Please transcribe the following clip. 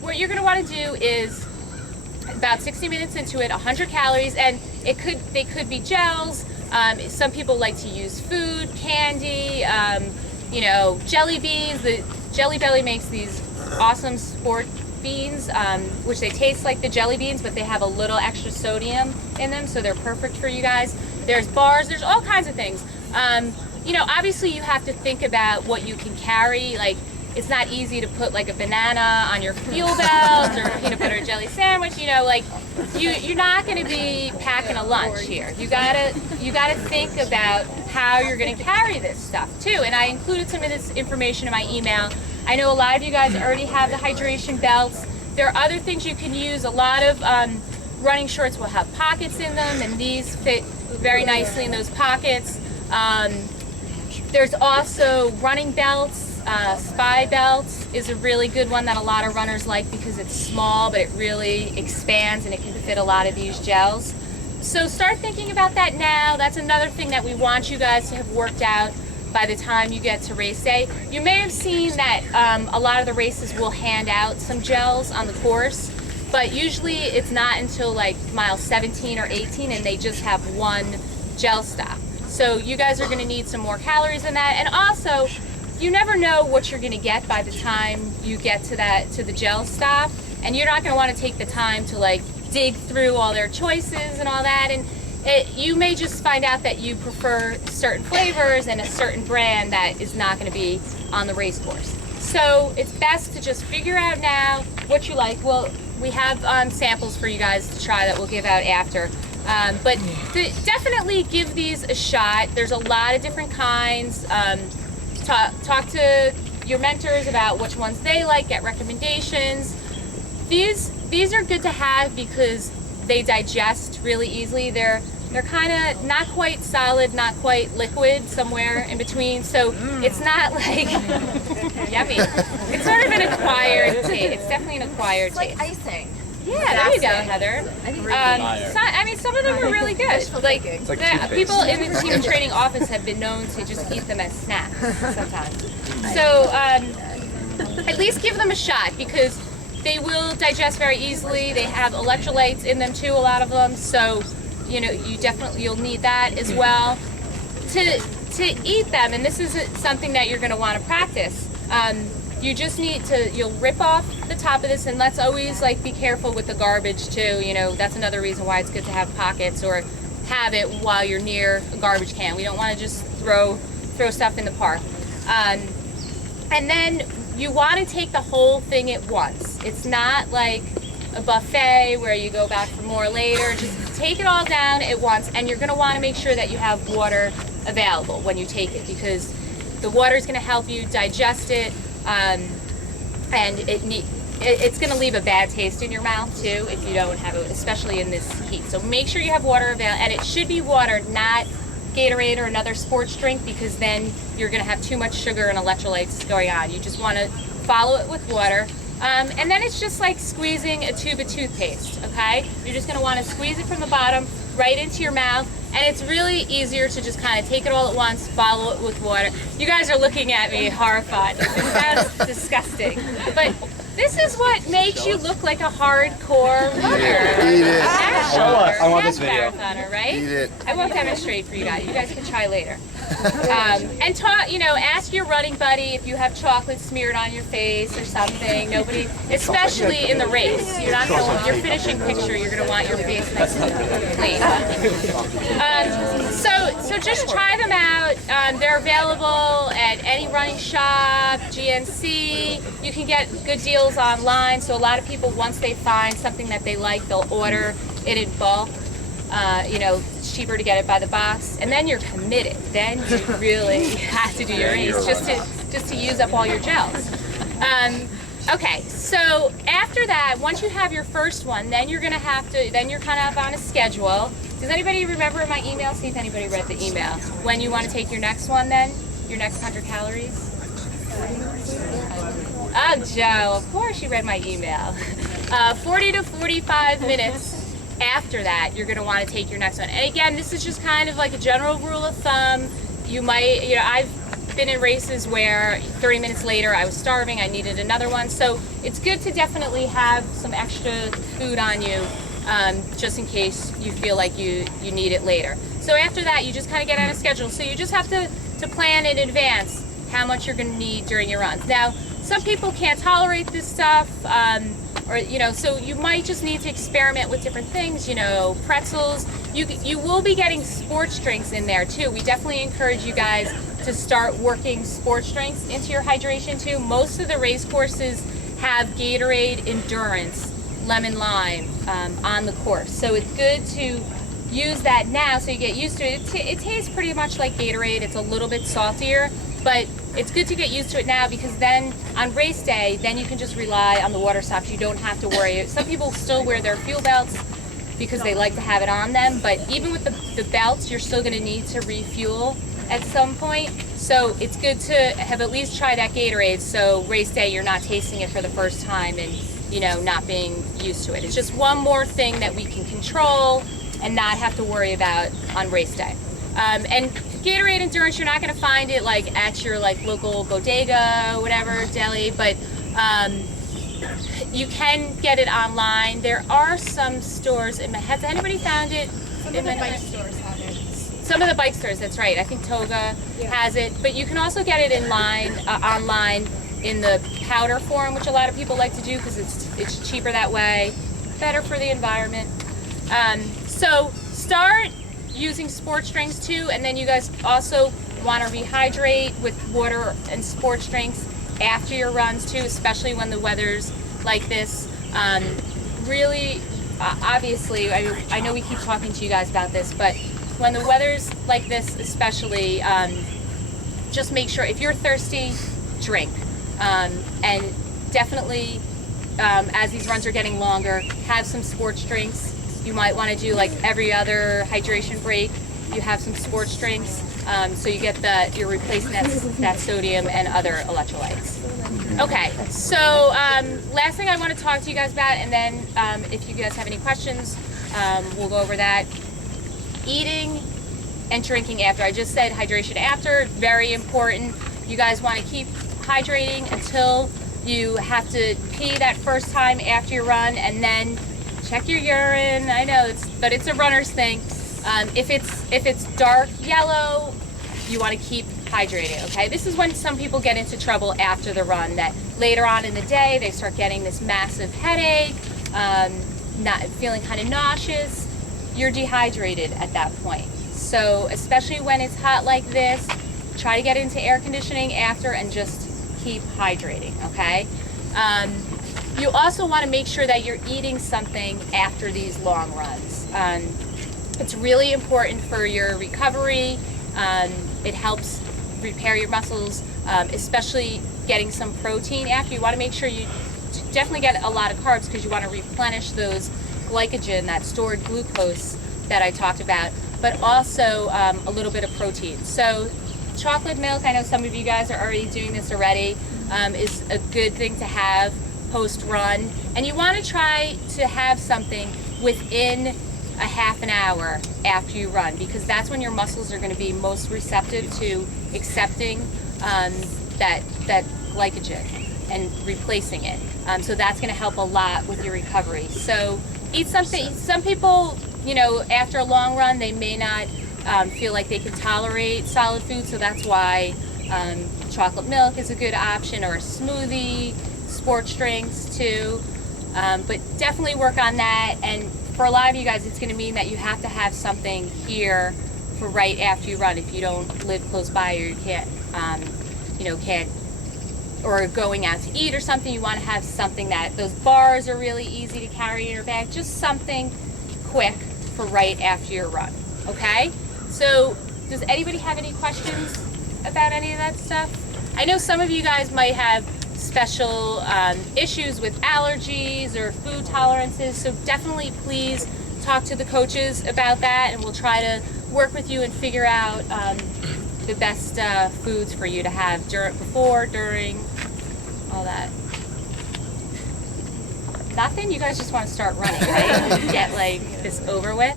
what you're going to want to do is about 60 minutes into it, 100 calories, and they could be gels. Some people like to use food, candy, you know, jelly beans. The Jelly Belly makes these awesome sport beans, which they taste like the jelly beans, but they have a little extra sodium in them, so they're perfect for you guys. There's bars, there's all kinds of things. You know, obviously you have to think about what you can carry. Like, it's not easy to put like a banana on your fuel belt or a peanut butter and jelly sandwich. You know, like you're not going to be packing a lunch here. You gotta think about how you're going to carry this stuff too. And I included some of this information in my email. I know a lot of you guys already have the hydration belts. There are other things you can use. A lot of running shorts will have pockets in them, and these fit very nicely in those pockets. There's also running belts. Spy belts is a really good one that a lot of runners like because it's small, but it really expands and it can fit a lot of these gels. So start thinking about that now. That's another thing that we want you guys to have worked out by the time you get to race day. You may have seen that a lot of the races will hand out some gels on the course, but usually it's not until like mile 17 or 18 and they just have one gel stop. So you guys are going to need some more calories in that. And also, you never know what you're going to get by the time you get to the gel stop, and you're not going to want to take the time to like dig through all their choices and all that. And you may just find out that you prefer certain flavors and a certain brand that is not going to be on the race course. So it's best to just figure out now what you like. Well, we have samples for you guys to try that we'll give out after. But definitely give these a shot. There's a lot of different kinds. Talk to your mentors about which ones they like, get recommendations. These are good to have because they digest really easily. They're kind of not quite solid, not quite liquid, somewhere in between. So it's not like yummy. It's sort of an acquired taste. It's definitely an acquired taste. It's like icing. Yeah, there you go, Heather. I mean, some of them are really good. Like people in the team training office have been known to just eat them as snacks sometimes. So at least give them a shot because they will digest very easily. They have electrolytes in them too, a lot of them. So you know, you'll need that as well to eat them. And this is something that you're going to want to practice. You just need to, you'll rip off the top of this, and let's always like be careful with the garbage too. You know, that's another reason why it's good to have pockets or have it while you're near a garbage can. We don't want to just throw stuff in the park. And then you want to take the whole thing at once. It's not like a buffet where you go back for more later. Just take it all down at once, and you're going to want to make sure that you have water available when you take it because the water is going to help you digest it. And it's going to leave a bad taste in your mouth too if you don't have it, especially in this heat. So make sure you have water available, and it should be water, not Gatorade or another sports drink, because then you're going to have too much sugar and electrolytes going on. You just want to follow it with water. And then it's just like squeezing a tube of toothpaste, okay? You're just going to want to squeeze it from the bottom right into your mouth. And it's really easier to just kind of take it all at once, follow it with water. You guys are looking at me horrified. This sounds disgusting. But this is what makes you look like a hardcore runner. Eat it. I want this video. Marathoner, right? Eat it. I won't demonstrate for you guys. You guys can try later. And talk, you know, ask your running buddy if you have chocolate smeared on your face or something. Nobody, especially in the race. You're not going. Your finishing picture, you're going to want your face nice and clean. So just try them out. They're available at any running shop, GNC. You can get good deals online. So a lot of people, once they find something that they like, they'll order it in bulk. You know, it's cheaper to get it by the box, and then you're committed. Then you really have to do your race just to use up all your gels. Okay, so after that, once you have your first one, then you're gonna have to. Then you're kind of on a schedule. Does anybody remember my email? See if anybody read the email. When you want to take your next one, then your next 100 calories. Oh, Joe, of course you read my email. 40 to 45 minutes. After that, you're going to want to take your next one. And again, this is just kind of like a general rule of thumb. You might, you know, been in races where 30 minutes later I was starving, I needed another one. So it's good to definitely have some extra food on you, just in case you feel like you need it later. So after that, you just kind of get on a schedule. So you just have to plan in advance how much you're going to need during your runs. Now, some people can't tolerate this stuff, so you might just need to experiment with different things, pretzels. You will be getting sports drinks in there too. We definitely encourage you guys to start working sports drinks into your hydration too. Most of the race courses have Gatorade Endurance Lemon Lime on the course. So it's good to use that now so you get used to it. It tastes pretty much like Gatorade. It's a little bit saltier, but it's good to get used to it now, because then on race day, then you can just rely on the water stops. You don't have to worry. Some people still wear their fuel belts because they like to have it on them, but even with the belts, you're still going to need to refuel at some point. So it's good to have at least tried that Gatorade, so race day you're not tasting it for the first time and not being used to it. It's just one more thing that we can control and not have to worry about on race day. And Gatorade Endurance, you're not going to find it like at your local bodega, whatever, deli, but you can get it online. There are some stores in Manhattan. Has anybody found it? Some of the bike stores have it. Some of the bike stores, that's right. I think Toga has it, but you can also get it online in the powder form, which a lot of people like to do because it's cheaper that way, better for the environment. So start using sports drinks too, and then you guys also want to rehydrate with water and sports drinks after your runs too, especially when the weather's like this. Really, obviously, I know we keep talking to you guys about this, but when the weather's like this especially, just make sure if you're thirsty, drink. And definitely, as these runs are getting longer, have some sports drinks. You might want to do like every other hydration break, you have some sports drinks, so you get you're replacing that sodium and other electrolytes. Okay, so last thing I want to talk to you guys about, and then if you guys have any questions, we'll go over that. Eating and drinking after. I just said hydration after, very important. You guys want to keep hydrating until you have to pee that first time after your run, and then check your urine. I know but it's a runner's thing. If it's dark yellow, you want to keep hydrated. Okay, this is when some people get into trouble after the run. That later on in the day they start getting this massive headache, not feeling kind of nauseous. You're dehydrated at that point. So especially when it's hot like this, try to get into air conditioning after and just keep hydrating. Okay. You also want to make sure that you're eating something after these long runs. It's really important for your recovery. It helps repair your muscles, especially getting some protein after. You want to make sure you definitely get a lot of carbs because you want to replenish those glycogen, that stored glucose that I talked about, but also a little bit of protein. So chocolate milk, I know some of you guys are already doing this already, is a good thing to have post-run, and you want to try to have something within a half an hour after you run, because that's when your muscles are going to be most receptive to accepting that glycogen and replacing it. So that's going to help a lot with your recovery. So eat something. Some people, after a long run, they may not feel like they can tolerate solid food, so that's why chocolate milk is a good option, or a smoothie, sports drinks too. But definitely work on that. And for a lot of you guys, it's going to mean that you have to have something here for right after you run. If you don't live close by, or you can't, or going out to eat or something, you want to have something that those bars are really easy to carry in your bag. Just something quick for right after your run. Okay? So does anybody have any questions about any of that stuff? I know some of you guys might have special issues with allergies or food tolerances, so definitely please talk to the coaches about that, and we'll try to work with you and figure out the best foods for you to have before, during, all that. Nothing? You guys just want to start running, right? Get this over with?